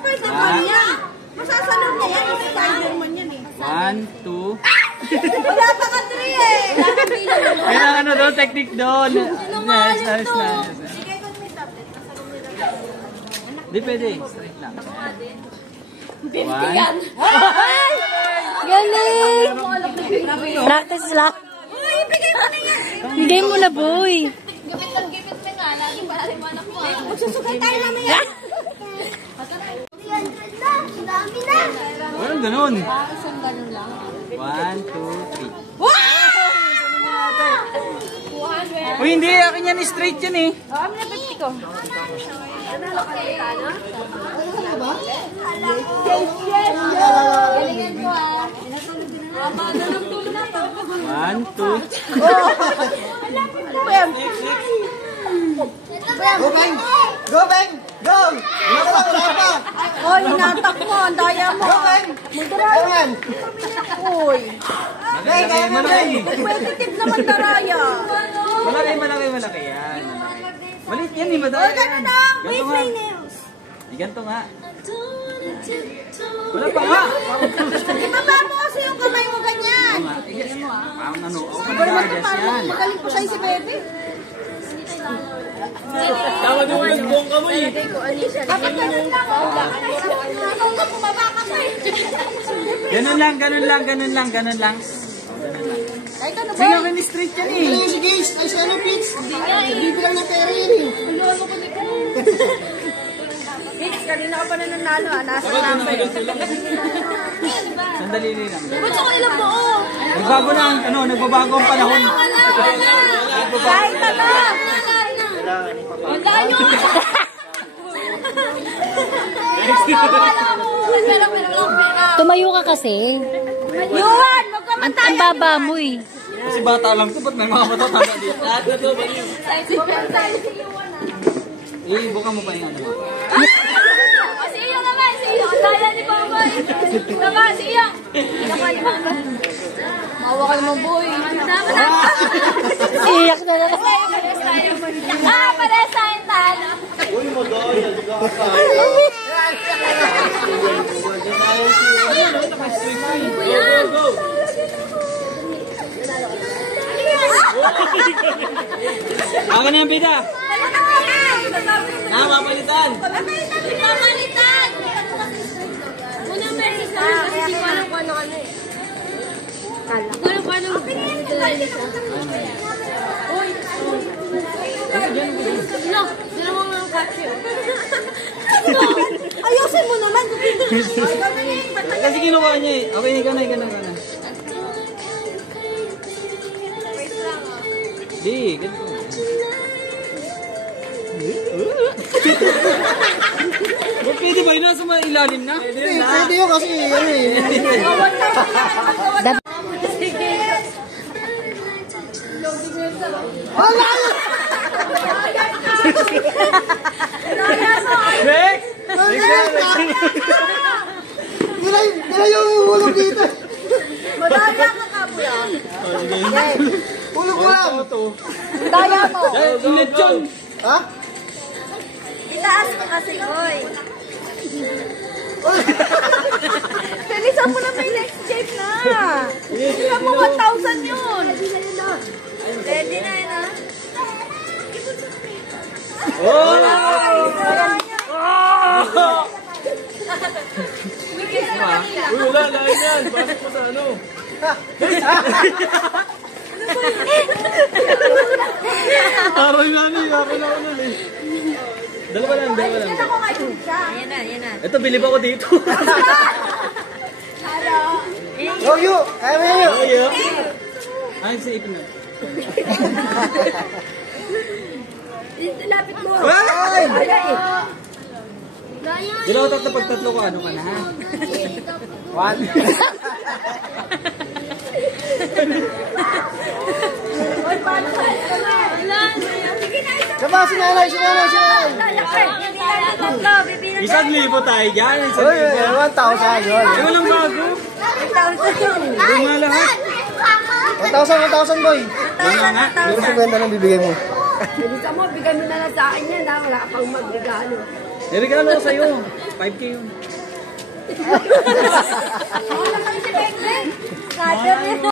Spider-Man yan. Masasalong niya yan. Spider-Man yan eh. 1, 2. Wala pa ka 3 eh. Kailangan ano doon, technique doon. Nice, nice, nice. Di pwede, straight lang. 1. Galing! Practice lang. Bigay mo na, boy. Gipit lang, gipit mo nga. Laging malalim mo anak mo. Magsusugay tayo namin yan. Walang ganun. 1, 2, 3. Uy, hindi. Akin yan, straight yan eh. Kami na pagti ko. Galingan ko ah. 1, 2. Go, Beng! Go, Beng! Go! Wala pa! Oy, natak mo. Ang daya mo. Go, Beng! Ayan! Uy. Malaki, malaki. Competitive naman Daraya. Malaki, malaki, malaki yan. Maliit yan eh, madaya yan. Ganto nga. Ganto nga. Wala pa nga. Ibaba mo kasi yung kamay mo ganyan. Parang ano, Magaling po siya si Bebe. tama din mo yung buong kamay. Dapat ganun lang. Bumaba ka pa eh. Ganun lang, ganun lang, ganun lang, ganun lang. Ay, ito na ba? Sige, akin straight yan eh. Sige, guys! Ay, sana, Pitch! Bibilang na pera yan eh! Pitch, kanina ka pa na nanalo ah. Nasa number. Sandali lang. Ba't ako ilang buo? Nagbago na, ano, nagbabago ang panahon. Kahit ano. Wala nyo. Tumayo ka kasi. Yuan, magkamatay. Ang baba mo eh. Kasi bata lang to, ba't may mga matatanda dito? Buka mo pa yung ano. Si Iyo naman, si Iyo. Ang daya ni Boboy. Naman, si Iyo. Mawa ka naman, boy. Iyak na lang. Pares tayong talo. Uy, madaya! Go, go, go! Ako na yung bida. Mapalitan. Pamalitan! Unang beses na kasi hindi ko alam kung ano eh. Kala. Kung alam kung ano. Uy! No, doon mo mga capture. Ayusin mo naman. Kasi kinuha niya eh. Okay, ikaw na, ikaw na, ikaw na. Di, ganito. Ba't pwede ba yun? Nasa ilalim na? Pwede yun kasi ano eh. Next! Nila yung hulog dito. Madaya ka kabuya. Hulog mo lang. Daya mo. Ulit yun! Ha? Itaas mo kasi, boy. Bilisan mo na may next shape na. Bilisan mo 1,000 yun. Ready na yun, ha? Oh! Uy, wala, lahat yan. Pasok mo sa ano. Aray na ni, ako na ako na eh. Dalawa lang, dalawa lang. Ako ngayon siya. Yan na, yan na. Ito, bilib ako dito. Go, you! Kaya mo yun! Oh, yeah. Ay, sa ipin na. Lapit mo. Ay! Daya. Dilaw tatlo, pag tatlo ko, ano ka na ha? 1. Uy, paano ka? Sige na, isa. Diba, sinanay, sinanay, sinanay! Hindi na yung tatlo. Bibilang 1,000 tayo dyan. 1,000. Uy, 1,000 yun. Ay, walang bago. Yung nga lahat. 1,000 boy. Yung nga nga. Puro 50 lang bibigay mo. Bilisan mo, bigay mo na lang sa akin yan. Wala ka pang magregalo. Nirigalo ko sa'yo. 5K yun. Wala kami si Beng Beng. Cutter nito.